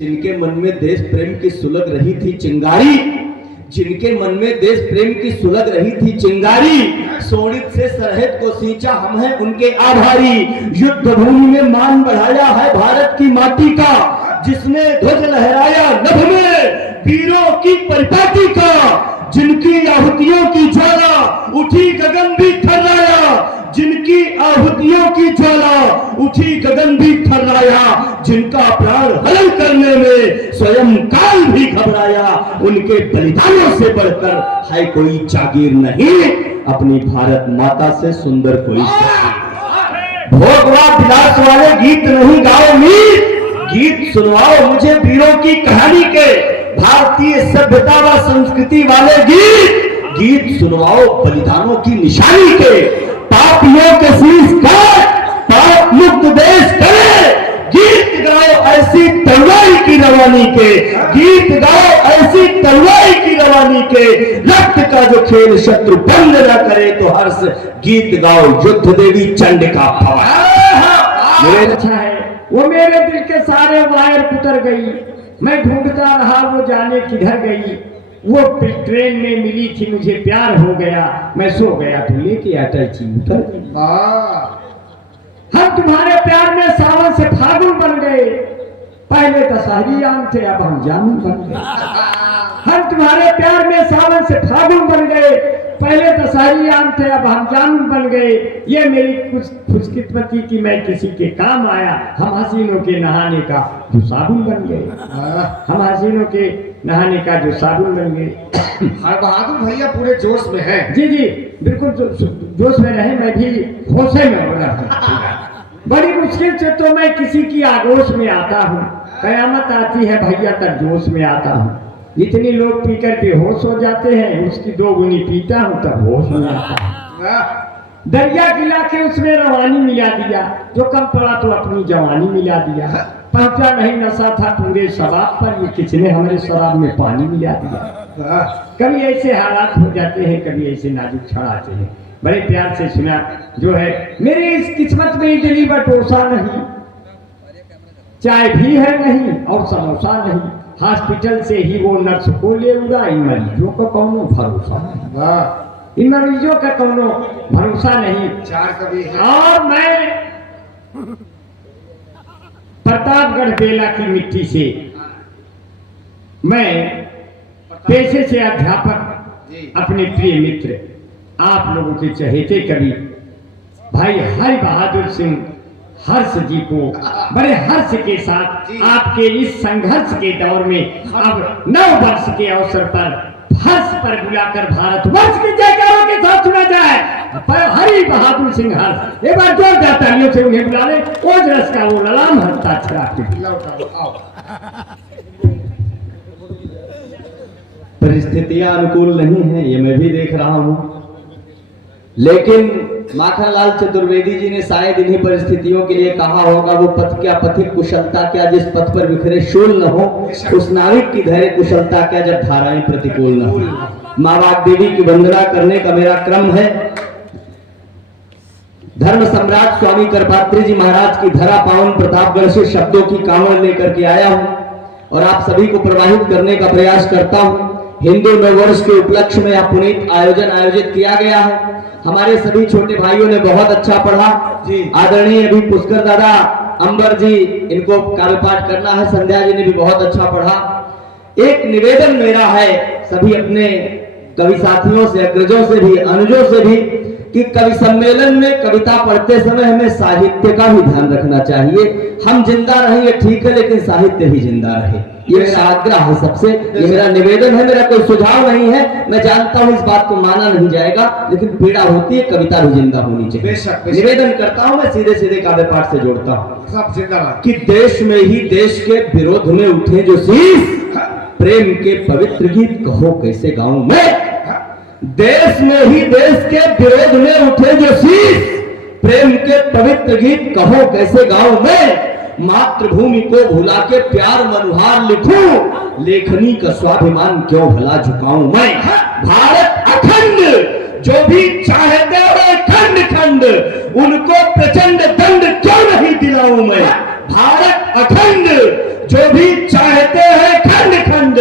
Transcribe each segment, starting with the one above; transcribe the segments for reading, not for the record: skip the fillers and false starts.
जिनके मन में देश प्रेम की सुलग रही थी चिंगारी, जिनके मन में देश प्रेम की सुलग रही थी चिंगारी, शोणित से सरहद को सींचा हम हैं उनके आभारी। युद्ध भूमि में मान बढ़ाया है भारत की माटी का, जिसने ध्वज लहराया नभ में वीरों की परिपाटी का, जिनकी आहुतियों की ज्वाला उठी गगन भी थर्राया, जिनकी आहुतियों की ज्वाला उठी गगन भी थर्राया, जिनका प्राण हरण करने में स्वयं काल भी घबराया, उनके बलिदानों से बढ़कर है कोई जागीर नहीं, अपनी भारत माता से सुंदर कोई भोगवा विलास वाले गीत नहीं गाओ मीत, गीत सुनवाओ मुझे वीरों की कहानी के, भारतीय सभ्यता व संस्कृति वाले गीत, गीत सुनवाओ बलिदानों की निशानी के, पापियों के शीश काट पाप मुक्त देश करे, गीत गाओ ऐसी तलवार की रवानी के, गीत गाओ ऐसी तलवार की रवानी के, रक्त का जो खेल शत्रु बंद न करे तो हर्ष गीत गाओ युद्ध देवी चंड का फवार। मेरे अच्छा है वो मेरे दिल के सारे वायर उतर गई, मैं ढूंढता रहा वो जाने किधर गई, वो ट्रेन में मिली थी मुझे प्यार हो गया, मैं सो गया तू लेके आता थी उतर गई। हम तुम्हारे प्यार में सावन से फागुन बन गए, पहले दशहरी आम थे अब हम जामुन बन गए। हम तुम्हारे प्यार में सावन से फागुन बन गए, पहले दशहरी आम थे अब हम जामुन बन गए, ये मेरी कुछ खुशकिस्मती की मैं किसी के काम आया, हम हसीनों के नहाने का जो साबुन बन गए, हम हसीनों के नहाने का जो साबुन बन गए। बहादुर भैया पूरे जोश में है। जी जी बिल्कुल जोश में रहे, मैं भी होशे में हो रहा हूँ। बड़ी मुश्किल से तो मैं किसी की आगोश में आता हूँ, कयामत आती है भैया तक जोश में आता हूँ, जितने लोग पीकर बेहोश हो जाते हैं उसकी दो गुनी पीता हूँ तब होश में आता हूँ। दरिया गिला के उसमें रवानी मिला दिया, जो कम पड़ा तो अपनी जवानी मिला दिया, पहुंचा नहीं नशा था पूरे शराब पर, ये किसने हमारे शराब में पानी मिला दिया। कभी ऐसे हालात हो जाते हैं, कभी ऐसे नाजुक क्षण आते हैं। बड़े प्यार से सुना जो है मेरी इस किस्मत में इडली व डोसा नहीं, चाय भी है नहीं और समोसा नहीं, हॉस्पिटल से ही वो नर्स को ले उड़ा, इन मरीजों का कौन भरोसा नहीं, इन मरीजों का कौन भरोसा नहीं। चार कभी है। और मैं प्रतापगढ़ बेला की मिट्टी से, मैं पेशे से अध्यापक, अपने प्रिय मित्र आप लोगों के चहेते कवि भाई हरि बहादुर सिंह हर्ष जी को बड़े हर्ष के साथ आपके इस संघर्ष के दौर में अब 9 वर्ष के अवसर पर हर्ष पर बुलाकर भारतवर्ष के जयकारों के साथ सुना जाए हरि बहादुर सिंह हर्ष। एक बार जोरदार तालियों से उन्हें बुला ले, ओज रस का वो ललाम हंसता छड़ा परिस्थितियां अनुकूल नहीं है ये मैं भी देख रहा हूं, लेकिन माखनलाल चतुर्वेदी जी ने शायद इन्हीं परिस्थितियों के लिए कहा होगा, वो पथ क्या पथिक कुशलता क्या जिस पथ पर बिखरे शूल न हो, उस नाविक की धैर्य कुशलता क्या जब धाराएं प्रतिकूल न हो। माँ बाप देवी की वंदना करने का मेरा क्रम है। धर्म सम्राट स्वामी करपात्री जी महाराज की धरा पावन प्रतापगढ़ से शब्दों की कांवड़ लेकर के आया हूं और आप सभी को प्रवाहित करने का प्रयास करता हूं। हिंदू नववर्ष के उपलक्ष्य में यह पुनीत आयोजन आयोजित किया गया है। हमारे सभी छोटे भाइयों ने बहुत अच्छा पढ़ा जी, आदरणीय अभी पुष्कर दादा अंबर जी इनको काव्य पाठ करना है, संध्या जी ने भी बहुत अच्छा पढ़ा। एक निवेदन मेरा है सभी अपने कवि साथियों से, अग्रजों से भी, अनुजों से भी, कि कवि सम्मेलन में कविता पढ़ते समय हमें साहित्य का भी ध्यान रखना चाहिए। हम जिंदा रहेंगे ठीक है, लेकिन साहित्य भी जिंदा रहे, ये मेरा आग्रह है सबसे, ये मेरा निवेदन है, मेरा कोई सुझाव नहीं है। मैं जानता हूँ इस बात को माना नहीं जाएगा, लेकिन पीड़ा होती है, कविता भी जिंदा होनी चाहिए। बेशक, बेशक। निवेदन करता हूँ मैं, सीधे सीधे काव्य पाठ से जोड़ता हूँ सब जिंदाबाद। कि देश में ही देश के विरोध में उठे जो शीश, प्रेम के पवित्र गीत कहो कैसे गाऊं मैं। देश में ही देश के विरोध में उठे जो शीश, प्रेम के पवित्र गीत कहो कैसे गाऊं मैं। मातृभूमि को भुला के प्यार मनुहार लिखूं, लेखनी का स्वाभिमान क्यों भला झुकाऊं मैं। भारत अखंड जो भी चाहते हुए खंड खंड, उनको प्रचंड दंड क्यों नहीं दिलाऊं मैं। भारत अखंड जो भी चाहते हैं खंड खंड,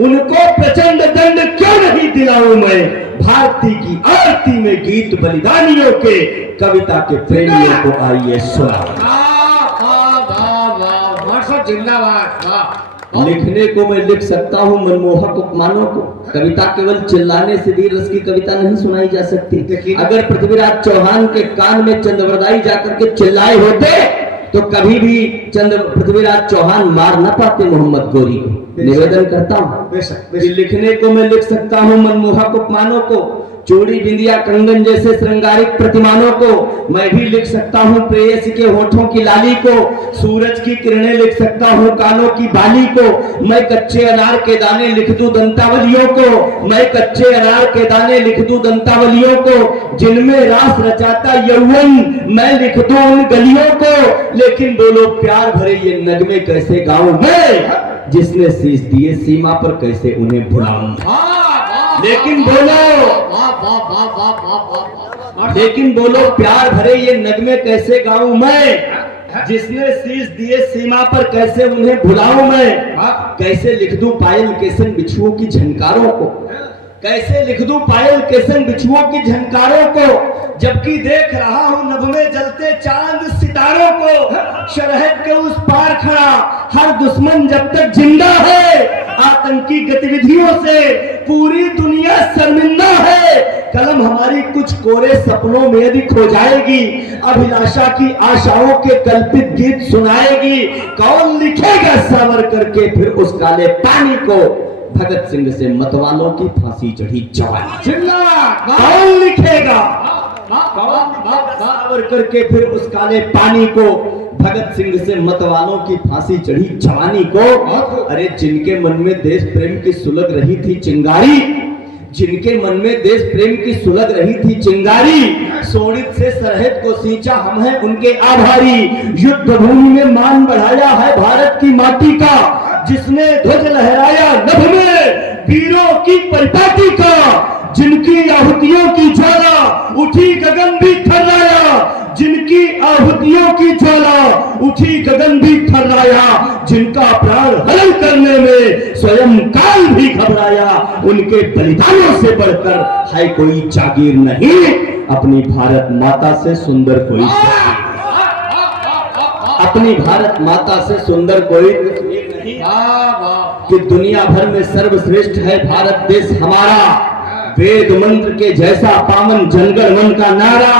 उनको प्रचंड दंड क्यों नहीं दिलाऊं मैं। भारती की आरती में गीत बलिदानियों के, कविता के प्रेमियों को आइए सुना। जिंदाबाद। वाह। लिखने को मैं लिख सकता हूँ मनमोहक उपमानों को, कविता केवल चिल्लाने से वीर रस की कविता नहीं सुनाई जा सकती। अगर पृथ्वीराज चौहान के कान में चंद्रवरदाई जाकर के चिल्लाए होते तो कभी भी पृथ्वीराज चौहान मार न पाते मोहम्मद गोरी को। निवेदन करता हूँ लिखने को मैं लिख सकता हूँ मनमोहक उपमानों को, चूड़ी बिंदिया कंगन जैसे श्रृंगारिक प्रतिमानों को। मैं भी लिख सकता हूँ प्रेयसी के होठों की लाली को, सूरज की किरणें लिख सकता हूँ कानों की बाली को। मैं कच्चे अनार के दाने लिख दूं दंतावलियों को, मैं कच्चे अनार के दाने लिख दूं दंतावलियों को। जिनमें रास रचाता यौवन मैं लिख दूं उन गलियों को। लेकिन बोलो प्यार भरे ये नगमे कैसे गाऊं मैं, जिसने शीश दिए सीमा पर कैसे उन्हें भुलाऊं। लेकिन बोलो प्यार भरे ये नगमे कैसे गाऊं मैं, जिसने शीश दिए सीमा पर कैसे उन्हें भुलाऊं मैं। कैसे लिख दूं पायल केसन बिछुओं की झनकारों को, कैसे लिख दूं पायल केसन बिछुओं की झनकारों को। जबकि देख रहा हूं नभ में जलते चांद सितारों को। शरहद के उस पार खड़ा हर दुश्मन जब तक जिंदा है, आतंकी गतिविधियों से पूरी दुनिया शर्मिंदा है। कलम हमारी कुछ कोरे सपनों में यदि खो जाएगी, अभिलाषा की आशाओं के कल्पित गीत सुनाएगी। कौन लिखेगा सावरकर के फिर उस काले पानी को, भगत सिंह से मतवालों की फांसी चढ़ी जवानी। कौन लिखेगा सावरकर के फिर उस काले पानी को, भगत सिंह से मतवालों की फांसी चढ़ी जवानी को। अरे जिनके मन में देश प्रेम की सुलग रही थी चिंगारी, जिनके मन में देश प्रेम की सुलग रही थी चिंगारी, शोणित से सरहद को सींचा हम हैं उनके आभारी। युद्ध भूमि में मान बढ़ाया है भारत की माटी का, जिसने ध्वज लहराया नभ में वीरों की परिपाटी का। जिनकी आहुतियों की ज्वाला उठी गगन भी थर्राया, जिनकी आहुतियों की ज्वाला उठी गगन भी थर्राया। जिनका प्राण हरण करने में स्वयं काल भी घबराया, उनके बलिदानों से बढ़कर है कोई जागीर नहीं, अपनी भारत माता से सुंदर कोई, अपनी भारत माता से सुंदर कोई नहीं। कि दुनिया भर में सर्वश्रेष्ठ है भारत देश हमारा, वेद मंत्र के जैसा पावन जनगण मन का नारा।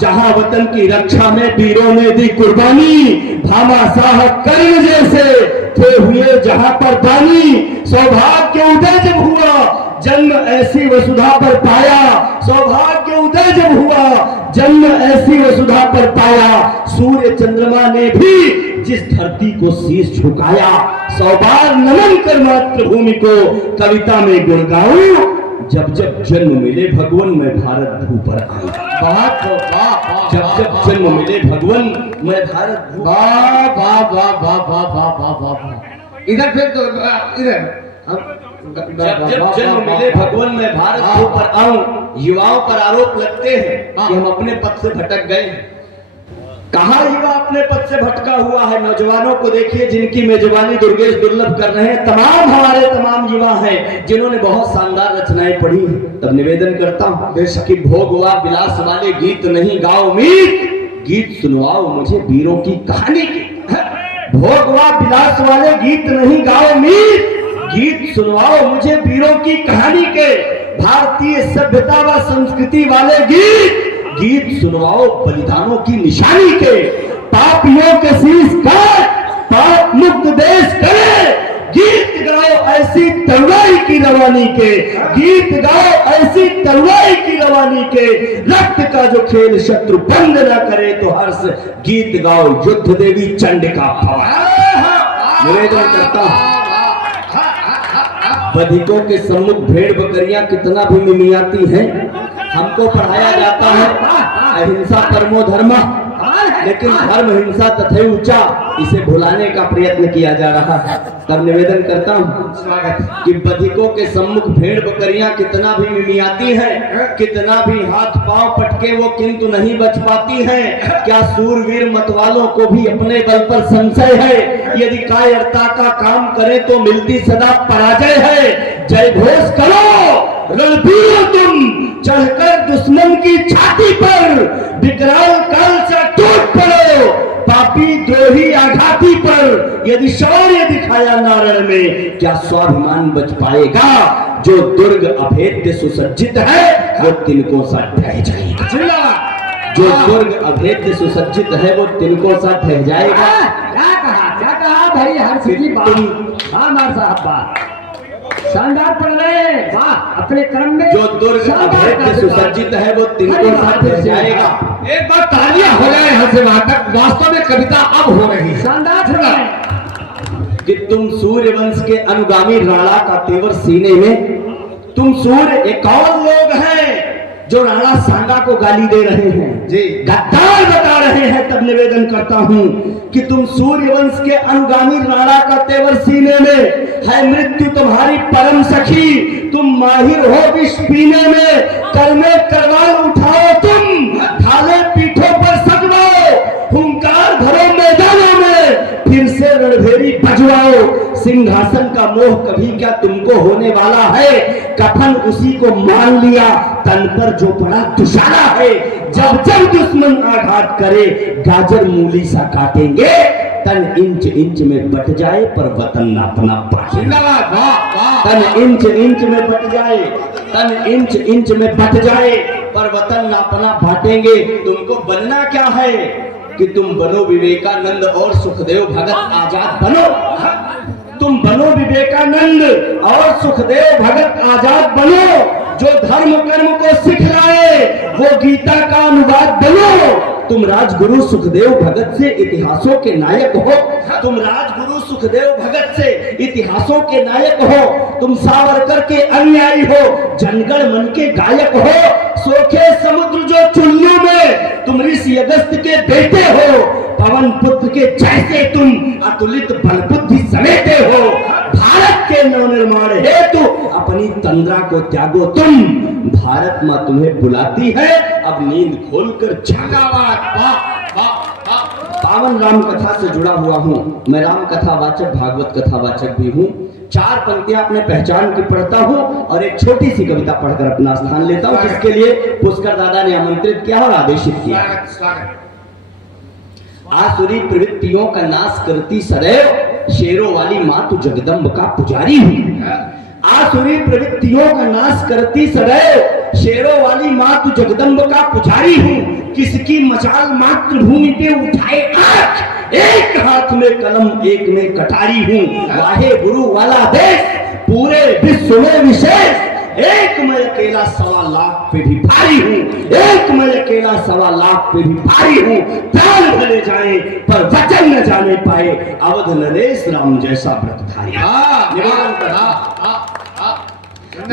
जहां वतन की रक्षा में वीरों ने दी कुर्बानी, भामाशाह कर्ण जैसे थे हुए जहां पर बानी। सौभाग्य उदय जब हुआ जन्म ऐसी वसुधा पर पाया, सौभाग्य उदय जब हुआ जन्म ऐसी वसुधा पर पाया। सूर्य चंद्रमा ने भी जिस धरती को शीश झुकाया, 100 बार नमन कर मातृभूमि को कविता में गुण गाऊं। जब जब जन्म मिले भगवन मैं भारत भू पर आऊं। जब जब जन्म मिले भगवन मैं भारत भू, इधर फिर तो इधर जब जब जन्म मिले भगवन मैं भारत भू पर आऊं। युवाओं पर आरोप लगते हैं कि हम अपने पथ से भटक गए हैं। कहाँ युवा अपने पथ से भटका हुआ है? नौजवानों को देखिए जिनकी मेजबानी दुर्गेश दुर्लभ कर रहे हैं। तमाम हमारे तमाम युवा हैं जिन्होंने बहुत शानदार रचनाएं पढ़ी हैं। तब निवेदन करता हूँ कि भोगवा विलास वाले गीत नहीं गाओ मीत, गीत सुनवाओ मुझे वीरों की कहानी की। भोगवा विलास वाले गीत नहीं गाओ मीत, गीत सुनवाओ मुझे वीरों की कहानी के। भारतीय सभ्यता व संस्कृति वाले गीत, गीत सुनवाओ बलिदानों की निशानी के। पापियों के शीश काट पाप मुक्त देश करे, गीत गाओ ऐसी तलवार की रवानी के, गीत गाओ ऐसी तलवार की रवानी के। रक्त का जो खेल शत्रु बंद न करे तो हर्ष, गीत गाओ युद्ध देवी चंडिका भवा। निवेदन करता हूं बधिकों के सम्मुख भेड़ बकरियां कितना भी मिमियाती हैं। हमको पढ़ाया जाता है अहिंसा परमो धर्म, लेकिन धर्म हिंसा तथा ऊंचा इसे भुलाने का प्रयत्न किया जा रहा है। तब निवेदन करता हूँ स्वागत कि बधिकों के सम्मुख भेड़ बकरियां कितना भी मिमियाती हैं, कितना भी हाथ पांव पटके वो किंतु नहीं बच पाती हैं। क्या सूरवीर मतवालों को भी अपने बल पर संशय है? यदि कायरता का काम करे तो मिलती सदा पराजय है। जय घोष करो रणवीर तुम, चढ़कर दुश्मन की छाती पर, विकराल काल से टूट पड़ो पापी द्रोही आघाती पर। यदि शौर्य दिखाया नारण में, क्या स्वाभिमान बच पाएगा? जो दुर्ग अभेद्य सुसज्जित है वो तिनकों सा ढह जाएगा। जो दुर्ग अभेद्य सुसज्जित है वो तिनकों सा ढह जाएगा। क्या कहा भाई? हर सीधी बात। हाँ मार साहब बात शानदार पढ़ रहे। वाह, अपने क्रम में जो दुर्ग अभेद्य सुसज्जित है वो तिनकों सा ढह जाएगा। एक बार तालियां हो जाए यहाँ से वहां तक। वास्तव में कविता अब हो रही है। शानदार पढ़ रहे कि तुम सूर्य वंश के अनुगामी राणा का तेवर सीने में, तुम सूर्य एक और लोग हैं जो राणा सांगा को गाली दे रहे हैं जी, गद्दार बता रहे हैं। तब निवेदन करता हूं कि तुम सूर्य वंश के अनुगामी राणा का तेवर सीने में है। मृत्यु तुम्हारी परम सखी, तुम माहिर हो विष पीने में। कर में करवाल उठाओ तुम, ढाले पीठों पर सजवाओ, हुंकार भरो मैदानों में, फिर से रणभेरी बजवाओ। सिंहासन का मोह कभी क्या तुमको होने वाला है? कफन उसी को मान लिया, तन पर जो पड़ा दुशाला है। जब जब दुश्मन आघात करे, गाजर मूली सा काटेंगे। तन इंच इंच में बट जाए पर वतन अपना पाए। जिंदाबाद। वाह वाह। तन इंच इंच में बट जाए, तन इंच इंच में बट जाए पर वतन अपना बांटेंगे। तुमको बनना क्या है कि तुम बनो विवेकानंद और सुखदेव भगत आजाद बनो। तुम बनो विवेकानंद और सुखदेव भगत आजाद बनो। जो धर्म कर्म को सिखलाए वो गीता का अनुवाद बनो। तुम राजगुरु सुखदेव भगत से इतिहासों के नायक हो। तुम राजगुरु सुखदेव भगत से इतिहासों के नायक हो। तुम सावरकर के अनुयायी हो, जनगण मन के गायक हो। सोखे समुद्र जो चुल्लू में, तुम ऋषि अगस्त के बेटे हो। पवन पुत्र के जैसे तुम अतुलित बल बुद्धि समेटे हो। भारत के नवनिर्माण हेतु अपनी तंद्रा को त्यागो तुम। भारत माँ तुम्हें बुलाती है, अब नींद खोलकर जिंदाबाद। वाह वाह वाह। पावन राम कथा से जुड़ा हुआ हूँ मैं। राम कथा वाचक, भागवत कथा वाचक भी हूँ। 4 पंक्तियां अपने पहचान की पढ़ता हूँ और एक छोटी सी कविता पढ़कर अपना स्थान लेता हूँ, जिसके लिए पुष्कर दादा ने आमंत्रित किया और आदेशित किया। स्वागत स्वागत। आसुरी प्रवृत्तियों का नाश करती सदैव, शेरों वाली माँ तू जगदम्ब का पुजारी हूँ। आसुरी प्रवृत्तियों का नाश करती सदैव, शेरों वाली माँ तू जगदम्ब का पुजारी हूँ। किसकी मचाल मातृभूमि पे उठाए आँख, एक हाथ में कलम एक में कटारी हूँ। वाहे गुरु वाला देश पूरे विश्व में विशेष, एक मैं अकेला 1.25 लाख पे भी भारी हूँ। एक मैं अकेला 1.25 लाख पे भी भारी हूँ। प्राण भले जाए पर वचन न जाने पाए, अवध नरेश राम जैसा व्रतधारी।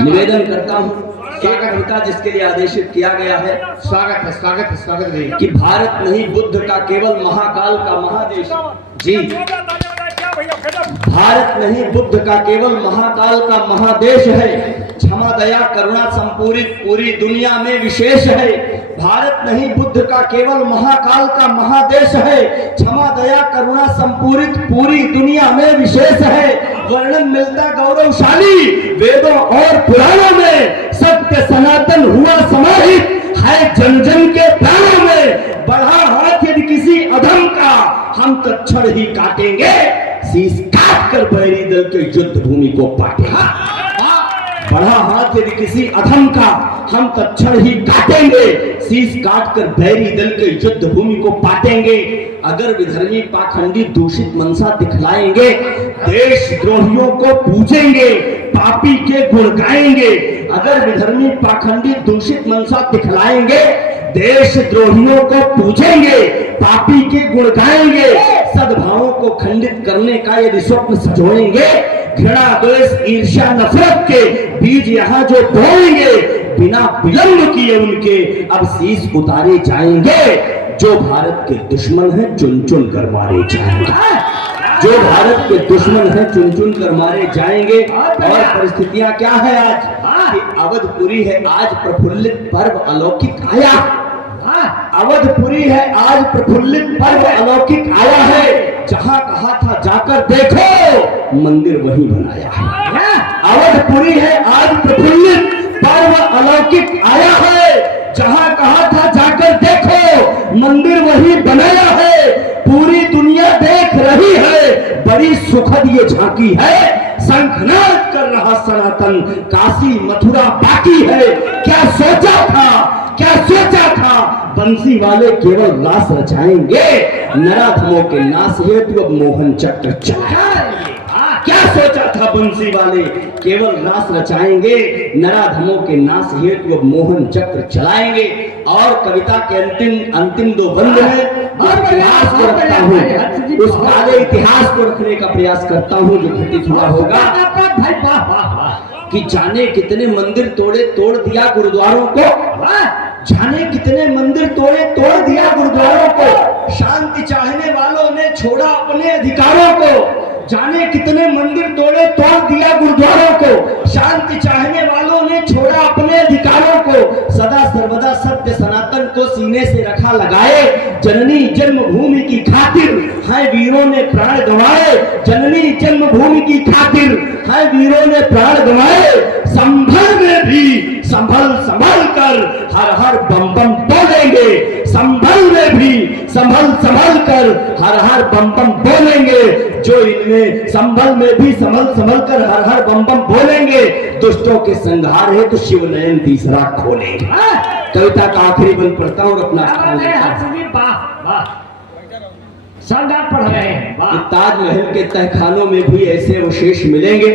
निवेदन करता हूँ एक कविता जिसके लिए आदेशित किया गया है। स्वागत है स्वागत है स्वागत है। कि भारत नहीं बुद्ध का केवल महाकाल का महादेश। जी, भारत नहीं बुद्ध का केवल महाकाल का महादेश है। क्षमा दया करुणा संपूरित पूरी दुनिया में विशेष है। भारत नहीं बुद्ध का केवल महाकाल का महादेश है। क्षमा दया करुणा संपूरित पूरी दुनिया में विशेष है। वर्णन मिलता गौरवशाली वेदों और पुराणों में। सत्य सनातन हुआ समाहित है जन जन के प्राणों में। बढ़ा हाथ यदि किसी अधम का, हम तत्क्षण ही काटेंगे। शीश काट कर बैरी दल के युद्ध भूमि को पाटेंगे। बढ़ा हाथ यदि किसी अधम का, हम तत्क्षण ही काटेंगे। शीश काट कर बैरी दल के युद्ध भूमि को पाटेंगे। अगर विधर्मी पाखंडी दूषित मनसा दिखलाएंगे, देशद्रोहियों को पूजेंगे, पापी के गुण गाएंगे। अगर विधर्मी पाखंडी दूषित मनसा दिखलाएंगे, देशद्रोहियों को पूजेंगे, पापी के गुण गाएंगे। सद्भावों को खंडित करने का यदि स्वप्न सजोएंगे, घृणा द्वेष ईर्ष्या नफरत के बीज यहाँ जो बोएंगे, बिना विलंब किए उनके अब शीश उतारे जाएंगे। जो भारत के दुश्मन हैं चुन चुन कर मारे जाएंगे। जो भारत के दुश्मन हैं चुन चुन कर मारे जाएंगे। और परिस्थितियां क्या है आज कि अवधपुरी है आज प्रफुल्लित पर्व अलौकिक आया। अवधपुरी है आज प्रफुल्लित पर्व अलौकिक आया है। जहां कहा था जाकर देखो मंदिर वहीं बनाया है। अवधपुरी है आज प्रफुल्लित पर्व अलौकिक आया है। जहां कहा था जाकर देखो मंदिर वहीं बनाया है। पूरी दुनिया देख रही है बड़ी सुखद ये झांकी है। शंखनाद कर रहा सनातन काशी मथुरा बाकी है। क्या सोचा था क्या सोचा था बंसी वाले केवल रास रचाएंगे। नराधमों के नाश हेतु अब मोहन चक्र चलाएंगे। क्या सोचा था बंसी वाले केवल रास रचाएंगे। नराधमों के नाश हेतु अब मोहन चक्र चलाएंगे। और कविता के अंतिम दो बंद है इतिहास को रखता हूँ। उस काले इतिहास को रखने का प्रयास करता हूँ जो घटित हुआ होगा कि जाने कितने मंदिर तोड़ दिया गुरुद्वारों को। जाने कितने मंदिर तोड़ दिया गुरुद्वारों को। शांति चाहने वालों ने छोड़ा अपने अधिकारों को। जाने कितने मंदिर तोड़ दिया गुरुद्वारों को। शांति चाहने वालों ने छोड़ा अपने अधिकारों को। सदा सर्वदा सत्य सनातन को सीने से रखा लगाए। जननी जन्मभूमि की खातिर है वीरों ने प्राण गंवाए। जननी जन्मभूमि की खातिर है वीरों ने प्राण गंवाए। संभल में भी संभल कर हर हर बम बम बोलेंगे। संभल में भी संभल कर हर हर बम बम बोलेंगे। जो इनमें संभल में भी संभल कर हर हर बम बम बोलेंगे। दुष्टों के संहार है तो शिव नयन तीसरा खोलेंगे। कविता का आखिरी बंद पढ़ता हूँ और अपना पढ़ रहे हैं। ताजमहल के तहखानों में भी ऐसे अवशेष मिलेंगे।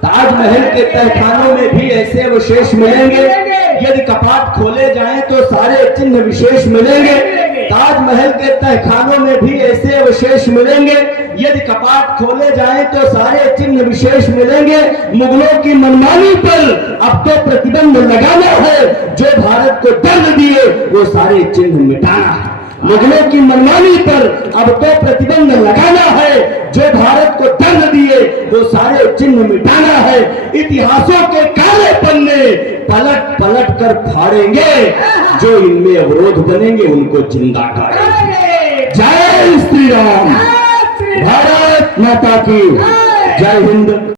ताजमहल के तहखानों में भी ऐसे अवशेष मिलेंगे। यदि कपाट खोले जाएं तो सारे चिन्ह विशेष मिलेंगे। ताजमहल के तहखानों में भी ऐसे अवशेष मिलेंगे। यदि कपाट खोले जाएं तो सारे चिन्ह विशेष मिलेंगे। मुगलों की मनमानी पर अब तो प्रतिबंध लगाना है। जो भारत को दर्द दिए वो सारे चिन्ह मिटाना है। मुगलों की मनमानी पर अब तो प्रतिबंध लगाना है। जो भारत को दर्द दिए वो सारे चिन्ह मिटाना है। इतिहासों के काले पन्ने पलट कर फाड़ेंगे। जो इनमें अवरोध बनेंगे उनको जिंदा करेंगे। जय श्री राम। भारत माता की जय हिंद।